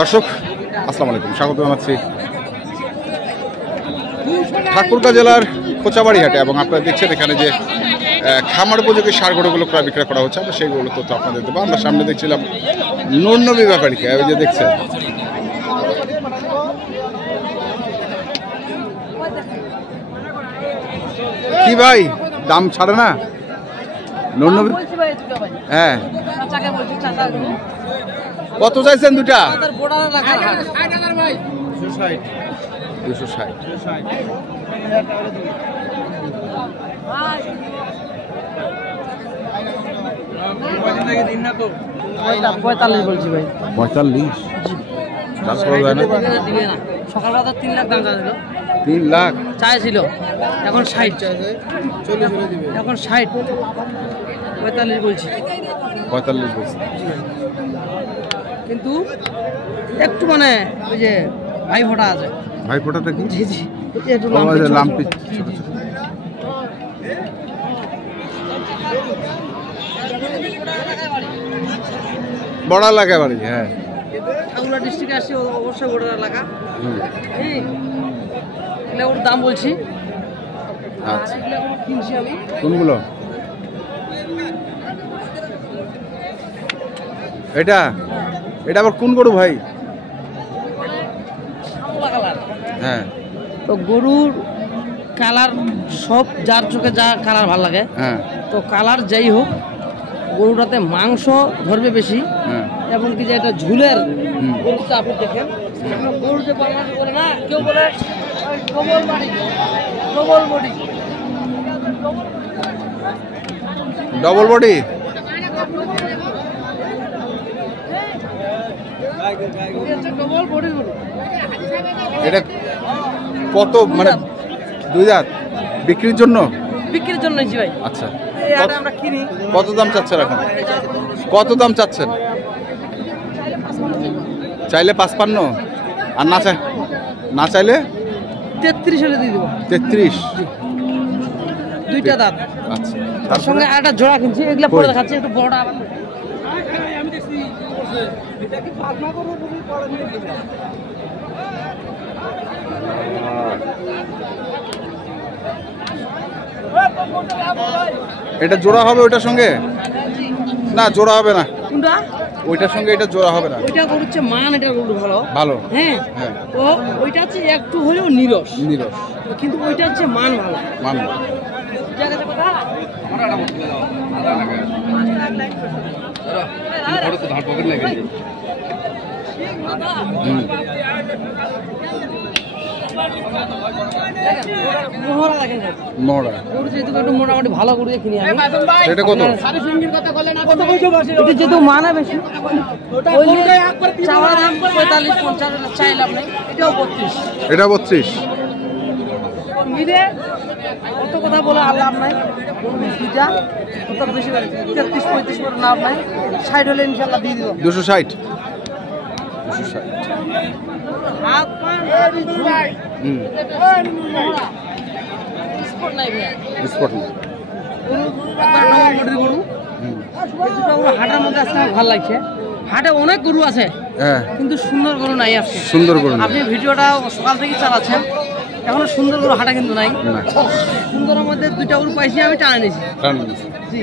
দর্শক আসসালামু আলাইকুম, স্বাগত জানাচ্ছি ঠাকুরগাঁ জেলার কোচাবাড়ি হাটে। এবং আপনারা দেখছেন এখানে যে খামার উপযোগী সার গরুগুলো ক্রয় বিক্রয় করা হচ্ছে, আমরা সেইগুলো তথ্য আপনাদের দেবো। আমরা সামনে দেখছিলাম নূরনবী ব্যাপারীকে, ওই যে দেখছেন কি ভাই দাম ছাড়ে না নূরনবী? হ্যাঁ, কত চাইছেন দুটা? 260। বলছি ভাই 45। সকালবেলা 3 লাখ দাম চাইছিল, 3 লাখ চাইছিল, এখন 60 এখন 60 45 বলছি। 45 বলছি, কিন্তু একটু মানে ওই যে ভাই ফোটা আছে। ভাই ফোটাটা কি? জি জি, একটু লাম্পি বড় এলাকা বাড়ি। হ্যাঁ, ঠাকুরগাঁ ডিস্ট্রিক্টে আসছি, অবশ্যই বড় এলাকা। ওর দাম বলছি। আচ্ছা, কিনছি আমি। কোনগুলো? এটা আবার কোন গরু ভাই? হ্যাঁ, তো গরুর কালার সব যার চোখে যা কালার ভালো লাগে, হ্যাঁ, তো কালার যাই হোক, গরুটাতে মাংস ধরবে বেশি, হ্যাঁ, এবং কি যে এটা ঝুলের গরুটা আপনি দেখেন, গরু যে বাংলাদেশে বলে না, কেউ বলে double body, double body. Double body গরু। এটা কত, মানে 2 দাঁত বিক্রির জন্য? বিক্রির জন্য নিয়েছি ভাই। আচ্ছা, আমরা কিনি। কত দাম চাচ্ছেন এখন? কত দাম চাচ্ছেন? চাইলে 55, আর না চাইলে 33 হলে দিয়ে দেবো। 33। 2টা দাঁত। আচ্ছা, তার সঙ্গে একটা জোড়া কিনছি, এগুলা পরে দেখাচ্ছি, একটু বড়টা। এটা জোড়া হবে ওইটার সঙ্গে? না, জোড়া হবে না। কোনটা? ওইটার সঙ্গে এটা জোড়া হবে না। ওইটা গরু হচ্ছে মান, এটা গরু ভালো ভালো। হ্যাঁ, হ্যাঁ, তো ওইটা হচ্ছে একটু হলেও নিরস, কিন্তু ওইটা হচ্ছে মান ভালো। মোটামুটি ভালো গরু কিনি আমি। এটা কত? যেহেতু মানে বেশি, চাওয়ার দাম 45-50 চাইলাম নাই, এটাও 32। এটা 32। মিলে কত কথা বলে আর লাভ নাই, কত বেশি 33-35 করে লাভ নাই। 60 হলে ইনশাল্লাহ দিয়ে দিব। 260। স্পট নাই ভাইয়া, স্পট না। হাটের মধ্যে আসতে ভালো লাগছে। হাটে অনেক গরু আছে, কিন্তু সুন্দর গরু নাই আজকে। সুন্দর গরু আপনি ভিডিওটা সকাল থেকে চালাচ্ছেন, এখনো সুন্দর গরু হাটে কিন্তু নাই। সুন্দরের মধ্যে 2টা গরু পাইছি, আমি টানে নিয়েছি। জি,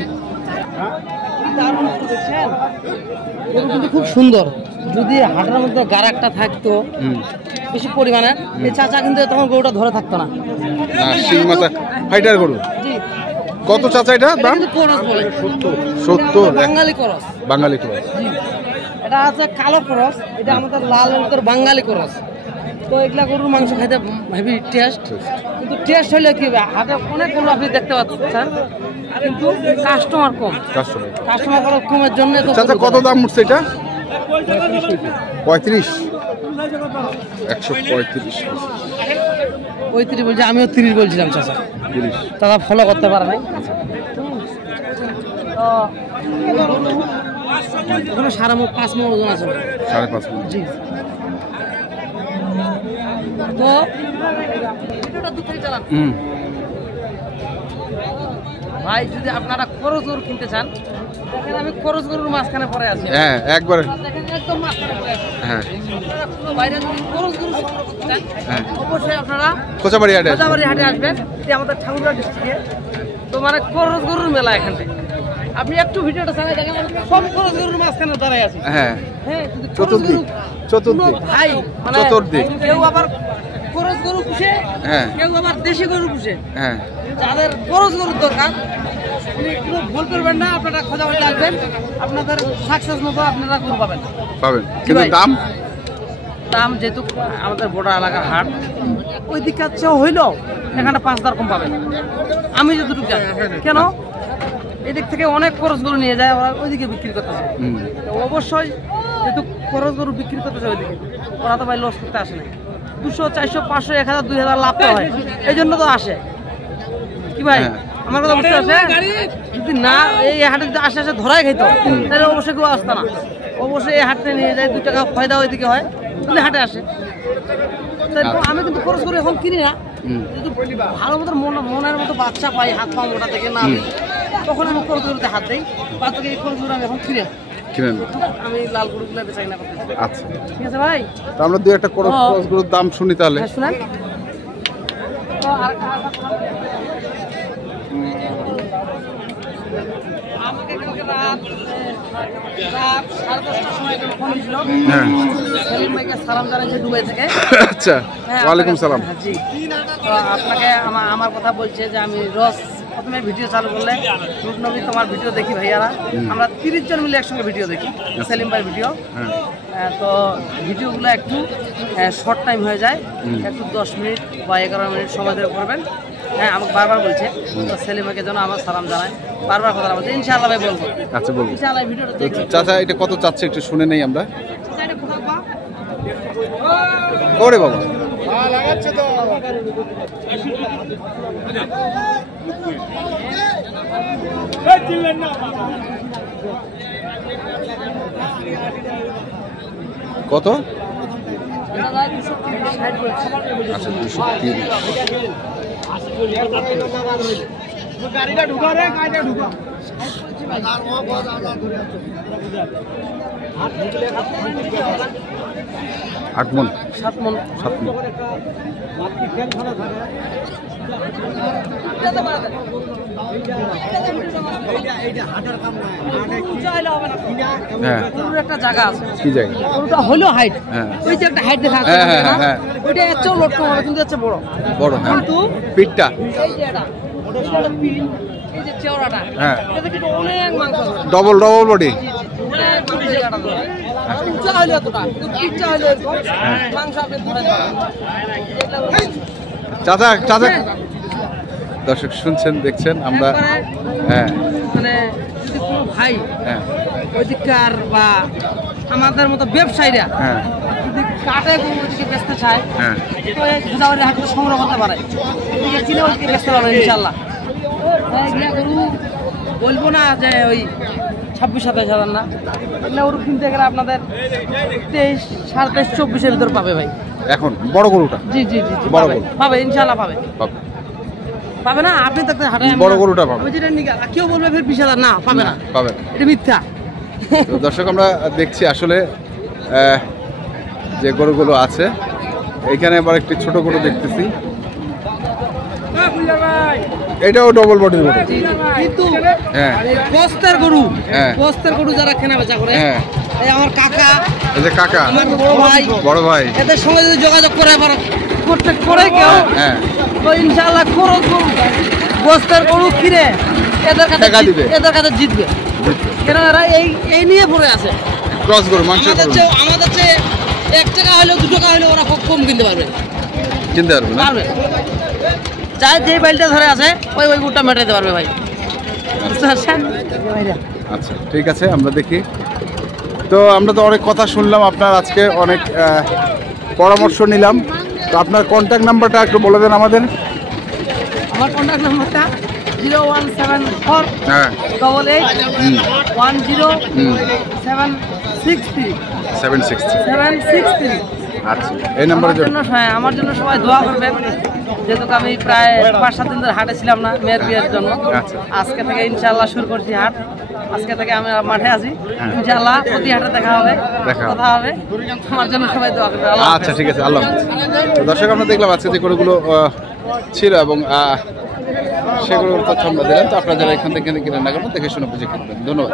গরু কিন্তু খুব সুন্দর। যদি হাটের মধ্যে গারাকটা থাকতো বেশি পরিমাণে, এই চাচা কিন্তু তখন গরুটা ধরে থাকতো না। ফাইটার গরু। জি, কত চাচা এটা দাম? করস বলে 70। বাঙালি করস। বাঙালি ক্রস। জি, এটা আছে কালো করস, এটা আমাদের লাল বাঙালি করস। তো এগুলা গরুর মাংস খাইতে হেভি টেস্ট, কিন্তু টেস্ট হলে কি হবে, হাতে অনেক গরু আপনি দেখতে পাচ্ছেন, কিন্তু কাস্টমার কম। কাস্টমার কমের জন্য চাচা কত দাম উঠছে এটা? 35। 135। 35 বলছি, আমিও 30 বলছিলাম চাচা। 30 দাদা ফলো করতে পারে নাই। ওখানে 5.5 মণ ওজন আছে। 5.5 মণ। জি, তো এটা দুধ থেকে চালান। ভাই যদি আপনারা খরচ গরু কিনতে চান, দেখেন আমি খরচ গরুর মাঝখানে পড়ে আছি। হ্যাঁ, একবার একদম মাঝখানে পড়ে আছি। হ্যাঁ, বাইরে যদি খরচ গরু সংগ্রহ করতে চান হ্যাঁ অবশ্যই আপনারা কোচাবাড়ি হাটে আসবেন। কোচাবাড়ি হাটে আসবেন। এটি আমাদের ঠাকুরগাঁও ডিস্ট্রিক্টে। তো মানে খরচ গরুর মেলা এখান থেকে। আপনি একটু ভিডিওটা চালিয়ে দেখেন, সব খরচ গরুর মাঝখানে দাঁড়ায় আছে। হ্যাঁ হ্যাঁ, কিন্তু চতুর্দিক কোনো ভাই মানে চতুর্দিক কেউ আবার খরচ গরু পুষে, হ্যাঁ কেউ আবার দেশি গরু পুষে। হ্যাঁ যাদের খরচ গরুর দরকার কোনো ভুল করবেন না, আপনারা খোঁজাবাড়ি আসবেন, আপনাদের সাকসেস মতো আপনারা গরু পাবেন। কিন্তু দাম দাম যেহেতু আমাদের বড় এলাকার হাট, ওই দিকে চেয়েও হইলেও এখানে 5 কম পাবেন। আমি যতটুকু জানি, কেন এদিক থেকে অনেক খরচ গরু নিয়ে যায়, ওরা ওইদিকে বিক্রি করতেছে। তো অবশ্যই যেহেতু খরচ গরু বিক্রি করতেছে ওইদিকে, ওরা তো ভাই লস করতে আসে না। 200, 400, 500, 1000, 2000 লাভ তো হয়, এই জন্য তো আসে। কি ভাই আমার কথা বুঝতে পারছে? যদি না এই হাটে যদি আসে ধরাই খাইতো তাহলে অবশ্যই কেউ আসতো না। অবশ্যই এই হাটে নিয়ে যায়, 2 টাকা ফায়দা ওইদিকে হয়, তাহলে হাটে আসে। আমি কিন্তু খরচ করে এখন কিনি না, যদি ভালো মতো মনের মতো বাচ্চা পাই, হাত পা মোটা থেকে না দিই, তখন আমি খরচ করতে হাত দিই। বাদ থেকে এই খরচ করে আমি এখন কিনে আমি লাল গরুগুলো বেচা কিনা করতে। আচ্ছা ঠিক আছে ভাই, তো আমরা দুই একটা খরচ গরুর দাম শুনি তাহলে। শুনেন আমাকে কালকে রাত 10:30টার সময় একটা ফোন দিছিল। হ্যাঁ সেলিম ভাইকে সালাম জানাইছে দুবাই থেকে। আচ্ছা, ওয়ালাইকুম সালাম। জি, তো আপনাকে আমার কথা বলছে যে আমি রোজ প্রথমে ভিডিও চালু করলে রূপনবী তোমার ভিডিও দেখি ভাইয়ারা, আমরা 30 জন মিলে একসঙ্গে ভিডিও দেখি, সেলিম ভাই ভিডিও। তো ভিডিওগুলো একটু শর্ট টাইম হয়ে যায়, একটু 10 মিনিট বা 11 মিনিট সময় ধরে করবেন। হ্যাঁ, আমাকে বারবার বলছে, তো সেলিমাকে যেন আমার সালাম জানায়, বারবার কথা বলছে। ইনশাআল্লাহ ভাই বলবো। আচ্ছা বলবো। ইনশাআল্লাহ ভিডিওটা দেখি। চাচা এটা কত চাচ্ছে একটু শুনে নেই আমরা। চাচা এটা কোথাও পা? ওরে বাবা, লাগাচ্ছে তো। কত? এটা দাদা 260 বলছে। আচ্ছা 230। গাড়িটা ঢুকা রে, গাড়িটা ঢুকা। 8 মণ 7 মণ 7 মণ। হ্যাঁ একটা জায়গা আছে, কি জায়গা? ওটা হলো হাইট। হ্যাঁ। ওই যে একটা হাইট দেখা হ্যাঁ, হ্যাঁ, যাচ্ছে হ্যাঁ। ওইটা এত লটকন হবে, কিন্তু হচ্ছে বড় বড়। হ্যাঁ কিন্তু পিঠটা। এই যে এটা এটা পিন, এই যে চেওড়াটা, হ্যাঁ। এটা কিন্তু অনেক মাংস আছে। Double body. অনেক মাংস জায়গাটা ধরে। উঁচা হইলো এতটা, কিন্তু পিঠটা হইলো এরকম, মাংস আপনি ধরে নেবেন। চাচা দর্শক শুনছেন, দেখছেন আমরা। একবারে হ্যাঁ মানে যদি কোনো ভাই হ্যাঁ ওইদিককার বা আমাদের মতো ব্যবসায়ীরা হ্যাঁ যদি কাটে গরু ওইদিকে বেচতে চায়, হ্যাঁ তো এই গোদাবরী হাট থেকে সংগ্রহ করতে পারে, ওইদিকে কিনে ওইদিকে বেচতে পারবে ইনশাল্লাহ। এগুলা গরু বলবো না যে ওই 26-27 হাজার না, এগুলো গরু কিনতে গেলে আপনাদের 23, 23.5, 24-এর ভিতর পাবে ভাই। এখন বড় গরুটা জি জি জি জি, বড় পাবে গরু। পাবে ইনশাল্লাহ পাবে পাবে। পাবে না, আপনি তো হাটে বড় গরুটা পাবে। ওই যেটা নিকা কেউ বলবে ফের 20,000 না, পাবে না, পাবে। এটা মিথ্যা। তো দর্শক আমরা দেখছি আসলে যে গরুগুলো আছে, এখানে আবার একটি ছোট গরু দেখতেছি, এটাও ডবল বডির গরু। কিন্তু হ্যাঁ বস্তার গরু, হ্যাঁ। বস্তার গরু যারা কেনা বেচা করে, হ্যাঁ এই আমার কাকা, এই যে কাকা, আমার বড় ভাই, এদের সঙ্গে যদি যোগাযোগ করে আবার করতে করে কেউ, হ্যাঁ তো ইনশাআল্লাহ খরচ গরু বস্তার গরু কিনে এদের টাকা দিবে। এদের কাছে জিতবে, কেন এরা এই নিয়ে পড়ে আছে। ক্রস গরু, মাংসের গরু আমাদের চেয়ে 1 টাকা হলেও 2 টাকা হলেও ওরা খুব কম কিনতে পারবে, কিনতে পারবে না। পারবে। যাই যে বাইলটা ধরে আছে ওই গুড়টা মেটাইতে পারবে ভাই, বুঝতে পারছেন? আচ্ছা ঠিক আছে, আমরা দেখি। তো আমরা তো অনেক কথা শুনলাম আপনার, আজকে অনেক পরামর্শ নিলাম। তো আপনার কন্ট্যাক্ট নাম্বারটা একটু বলে দেন আমাদের। আমার কন্ট্যাক্ট নাম্বারটা 0174 হ্যাঁ 88 10 763 763। 763। আচ্ছা, এই নাম্বারের জন্য আমার জন্য সবাই দোয়া করবেন। যেহেতু আমি প্রায় 5-7 দিন ধরে হাটে ছিলাম না মেয়ের বিয়ের জন্য। আচ্ছা। আজকে থেকে ইনশাআল্লাহ শুরু করছি হাট। আজকে থেকে আমি মাঠে আছি, হ্যাঁ। ইনশাআল্লাহ প্রতি হাটে দেখা হবে, দেখা হবে। কথা হবে। আমার জন্য সবাই দোয়া করবে। আল্লাহ আচ্ছা ঠিক আছে, আল্লাহ হাফেজ। তো দর্শক আমরা দেখলাম আজকে যে গরুগুলো ছিল এবং সেগুলোর তথ্য আমরা দিলাম। তো আপনারা যারা এখান থেকে কিনে না করবেন দেখে শুনে বুঝে কিনবেন। ধন্যবাদ।